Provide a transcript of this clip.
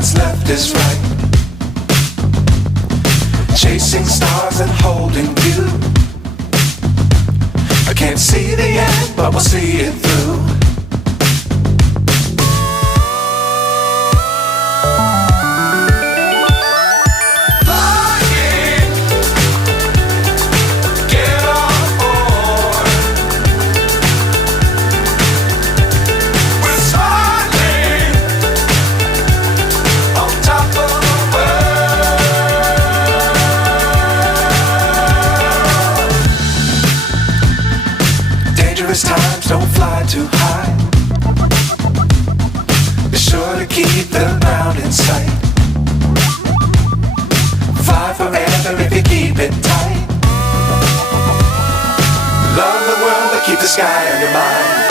what's left is right. Chasing stars and holding you. I can't see the end, but we'll see it through. Times don't fly too high. Be sure to keep the ground in sight. Fly forever if you keep it tight. Love the world but keep the sky on your mind.